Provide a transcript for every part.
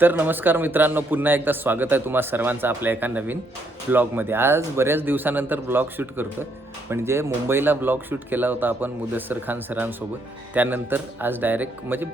तर नमस्कार मित्रांनो पुन्हा एकदा स्वागत आहे तुम्हा सर्वांचं आपल्या एका नवीन ब्लॉगमध्ये. आज बऱ्याच दिवसानंतर ब्लॉग शूट करतो म्हणजे मुंबईला ब्लॉग शूट केला होता आपण मुदस्सर खान सरांसोबत. त्यानंतर आज डायरेक्ट म्हणजे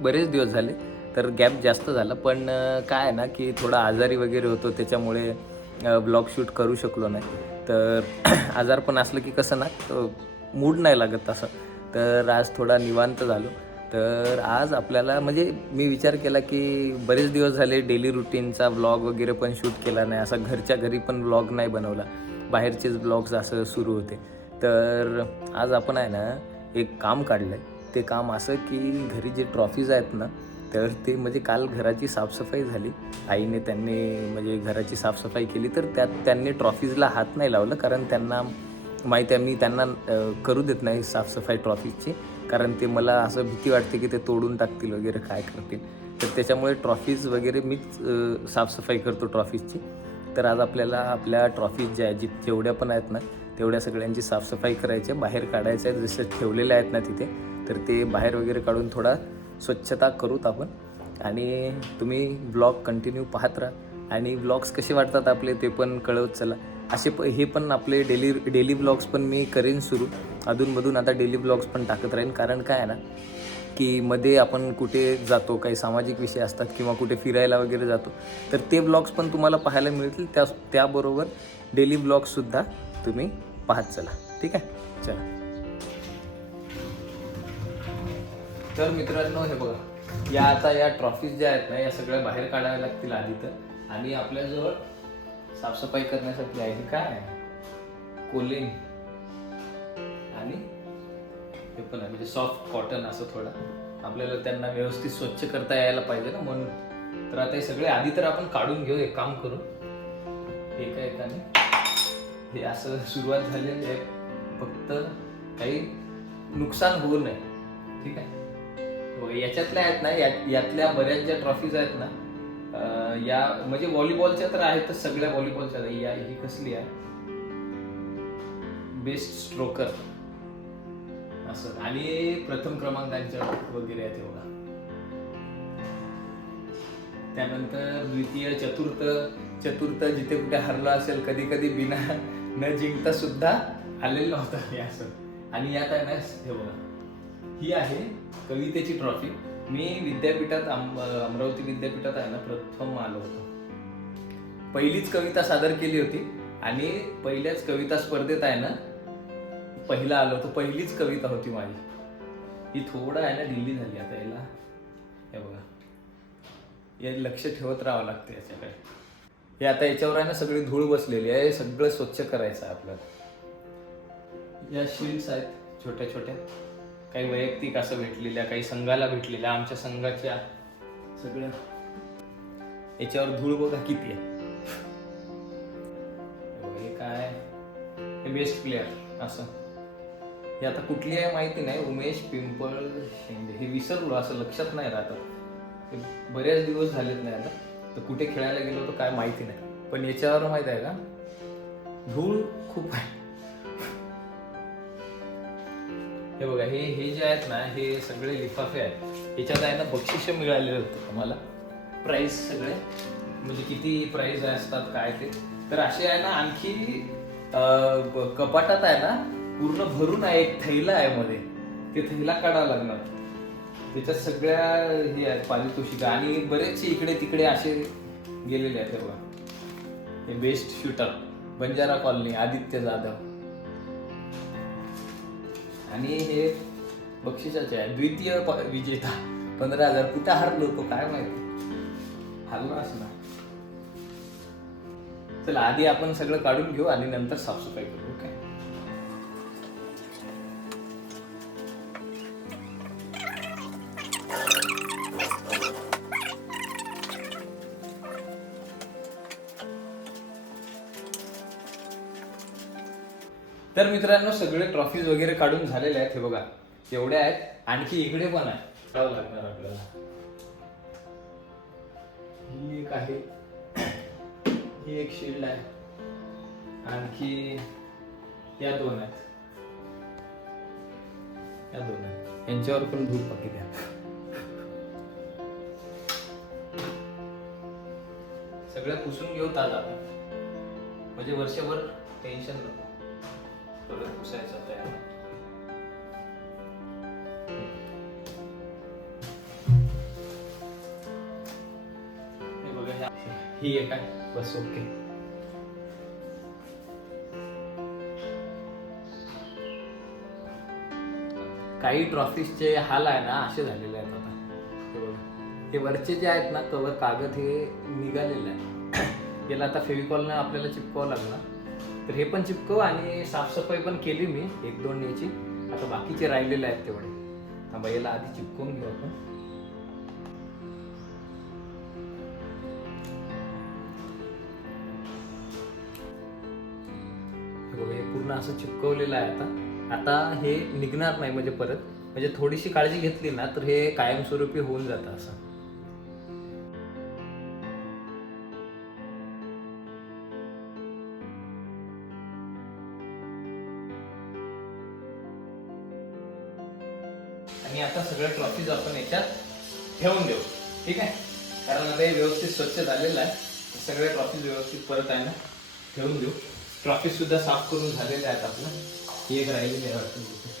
बरेच दिवस झाले तर गॅप जास्त झाला. पण काय आहे ना की थोडा आजारी वगैरे होतो त्याच्यामुळे ब्लॉग शूट करू शकलो नाही. तर आजार पण असलं की कसं ना मूड नाही लागत तसं. तर आज थोडा निवांत झालो. तर आज आपल्याला म्हणजे मी विचार केला की बरेच दिवस झाले डेली रुटीनचा व्लॉग वगैरे पण शूट केला नाही असा घरच्या घरी पण व्लॉग नाही बनवला. बाहेरचेच ब्लॉग्स असं सुरू होते. तर आज आपण आहे ना एक काम काढलं आहे ते काम असं की घरी जे ट्रॉफीज आहेत ना तर ते म्हणजे काल घराची साफसफाई झाली. आईने त्यांनी म्हणजे घराची साफसफाई केली तर त्यात त्यांनी ट्रॉफीजला हात नाही लावलं कारण त्यांना माहिती आहे मी त्यांना करू देत नाही साफसफाई ट्रॉफीजची कारण ते मला असं भीती वाटते की ते तोडून टाकतील वगैरे काय करतील. तर त्याच्यामुळे ट्रॉफीज वगैरे मीच साफसफाई करतो ट्रॉफीजची तर आज आपल्याला आपल्या ट्रॉफीज ज्या आहेत जी जेवढ्या पण आहेत ना तेवढ्या सगळ्यांची साफसफाई करायची आहे. बाहेर काढायच्या आहेत जसे ठेवलेल्या आहेत ना तिथे तर ते बाहेर वगैरे काढून थोडा स्वच्छता करूत आपण. आणि तुम्ही ब्लॉग कंटिन्यू पाहत राहा. आणि ब्लॉग्स कसे वाटतात आपले ते पण कळवत चला. असे प हे पण आपले डेली डेली ब्लॉग्स पण मी करेन सुरू. अधूनमधून आता डेली ब्लॉग्स पण टाकत राहीन. कारण काय आहे ना की मध्ये आपण कुठे जातो काही सामाजिक विषय असतात किंवा कुठे फिरायला वगैरे जातो तर ते ब्लॉग्स पण तुम्हाला पाहायला मिळतील. त्या त्याबरोबर डेली ब्लॉग्ससुद्धा तुम्ही पाहत चला. ठीक आहे? चला. तर मित्रांनो हे बघा. या आता या ट्रॉफीज ज्या आहेत ना या सगळ्या बाहेर काढाव्या लागतील आधी तर. आणि आपल्याजवळ साफसफाई करण्यासाठी आहे. ती काय? कोलिंग आणि हे पण आहे. म्हणजे सॉफ्ट कॉटन असं थोडं. आपल्याला त्यांना व्यवस्थित स्वच्छ करता यायला पाहिजे ना म्हणून. तर आता हे सगळे आधी तर आपण काढून घेऊ एक काम करू. एका एकाने हे असं सुरुवात झालेली आहे. फक्त काही नुकसान होऊ नये. ठीक आहे? याच्यातल्या आहेत ना यातल्या बऱ्याच ज्या ट्रॉफीज आहेत ना या म्हणजे व्हॉलीबॉलच्या तर आहेत तर सगळ्या व्हॉलीबॉलच्या या ही कसली आहे? Best stroker. असं. आणि प्रथम क्रमांकांच्या वगैरे आहेत एवढा. त्यानंतर द्वितीय चतुर्थ चतुर्थ जिथे कुठे हरला असेल कधी कधी बिना न जिंकता सुद्धा आलेला होता हे असं. आणि यात आहे ना हे बघा. ही आहे कवितेची ट्रॉफी. मी विद्यापीठात अमरावती विद्यापीठात आहे ना प्रथम आलो होतो. पहिलीच कविता सादर केली होती आणि पहिल्याच कविता स्पर्धेत आहे ना पहिला आलो होतो. पहिलीच कविता होती माझी. ही थोडं आहे ना ढिल्ली झाली आता याला. हे बघा. हे लक्ष ठेवत राहावं लागतं याच्याकडे. हे आता याच्यावर आहे ना सगळी धूळ बसलेली आहे. हे सगळं स्वच्छ करायचं आहे आपल्याला. या शील्ड्स आहेत छोट्या छोट्या काही वैयक्तिक असं भेटलेल्या काही संघाला भेटलेल्या आमच्या संघाच्या सगळ्या. याच्यावर धूळ बघा किती आहे. हो, हे काय? हे बेस्ट प्लेअर असं. हे आता कुठली आहे माहिती नाही उमेश पिंपळ शेंडे. हे विसरलो असं लक्षात नाही राहत. हे बरेच दिवस झालेत नाही आता. तर कुठे खेळायला गेलो तर काय माहिती नाही. पण याच्यावर माहिती आहे का? धूळ खूप आहे. हे बघा हे हे जे आहेत ना हे सगळे लिफाफे आहेत. याच्यात आहे ना बक्षिस मिळालेलं होतं तुम्हाला. प्राईस सगळे. म्हणजे किती प्राईज असतात काय ते. तर असे आहे ना आणखी कपाटात आहे ना पूर्ण भरून आहे एक थैला आहे मध्ये. ते थैला काढावं लागणार. त्याच्यात सगळ्या हे आहेत पारितोषिका. आणि बरेचसे इकडे तिकडे असे गेलेले आहेत बघा. हे best shooter Banjara colony Aditya Jadhav. आणि हे बक्षिसाचे आहे. द्वितीय विजेता. पंधरा हजार. कुठं हरलो तो? काय माहिती? हरलो असणार चला आधी आपण सगळं काढून घेऊ आणि नंतर साफसफाई करू ओके? तर मित्रांनो सगळे ट्रॉफीज वगैरे काढून झालेले आहेत हे बघा. एवढे आहेत. आणखी इकडे पण आहे. करावं लागणार आपल्याला? ही एक आहे. ही एक शिल्ड आहे. आणखी या दोन आहेत. या दोन आहेत. यांच्यावर पण धूप बाकी द्या. सगळं पुसून घेऊ आज आपण म्हणजे वर्षभर टेन्शन नको. परत पुसायचं तयार ही एक आहे बस ओके काही ट्रॉफीजचे हाल आहे ना असे झालेले आहेत आता. हे वरचे जे आहेत ना कवर कागद हे निघालेले आहे याला आता फेविकॉलनं आपल्याला चिपकावं लागलं तर हे पण चिपकव आणि साफसफाई पण केली मी एक दोन याची. आता बाकीचे राहिलेले आहेत तेवढे. थांबा याला आधी चिपकवून घेऊ आपण. हे हे पूर्ण असं चिपकवलेलं आहे आता. आता हे निघणार नाही म्हणजे परत. म्हणजे थोडीशी काळजी घेतली ना तर हे कायमस्वरूपी होऊन जातं असं. आणि आता सगळ्या ट्रॉफीज आपण याच्यात ठेवून देऊ. ठीक आहे? कारण आता हे व्यवस्थित स्वच्छ झालेलं आहे. सगळ्या ट्रॉफीज व्यवस्थित परत आहे ना ठेवून देऊ. ट्रॉफीज सुद्धा साफ करून झालेल्या आहेत आपलं. ही एक राहिलेली आहे वाटतं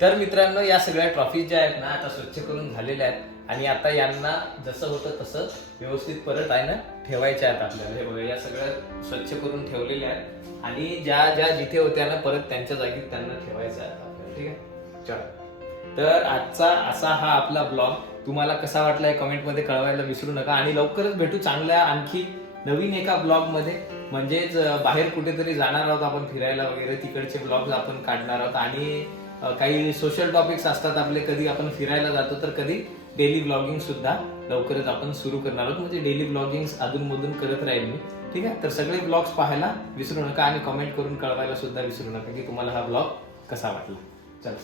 तर मित्रांनो या सगळ्या ट्रॉफीज ज्या आहेत ना आता स्वच्छ करून झालेल्या आहेत. आणि आता यांना जसं होतं तसं व्यवस्थित परत आहे ना ठेवायच्या आहेत आपल्याला. हे बघा या सगळ्या स्वच्छ करून ठेवलेल्या आहेत. आणि ज्या ज्या जिथे होत्या ना परत त्यांच्या जागी त्यांना ठेवायच्या आहेत आपल्याला. ठीक आहे? चला. तर आजचा असा हा आपला ब्लॉग तुम्हाला कसा वाटला हे कमेंटमध्ये कळवायला विसरू नका आणि लवकरच भेटू चांगल्या आणखी नवीन एका ब्लॉगमध्ये. म्हणजेच बाहेर कुठेतरी जाणार आहोत आपण फिरायला वगैरे तिकडचे ब्लॉग्स आपण काढणार आहोत. आणि काही सोशल टॉपिक्स असतात आपले कधी आपण फिरायला जातो तर कधी डेली ब्लॉगिंग सुद्धा लवकरच आपण सुरू करणार आहोत. म्हणजे डेली ब्लॉगिंग अधूनमधून करत राहील मी. ठीक आहे? तर सगळे ब्लॉग्स पाहायला विसरू नका आणि कमेंट करून कळवायला सुद्धा विसरू नका की तुम्हाला हा ब्लॉग कसा वाटला. चला.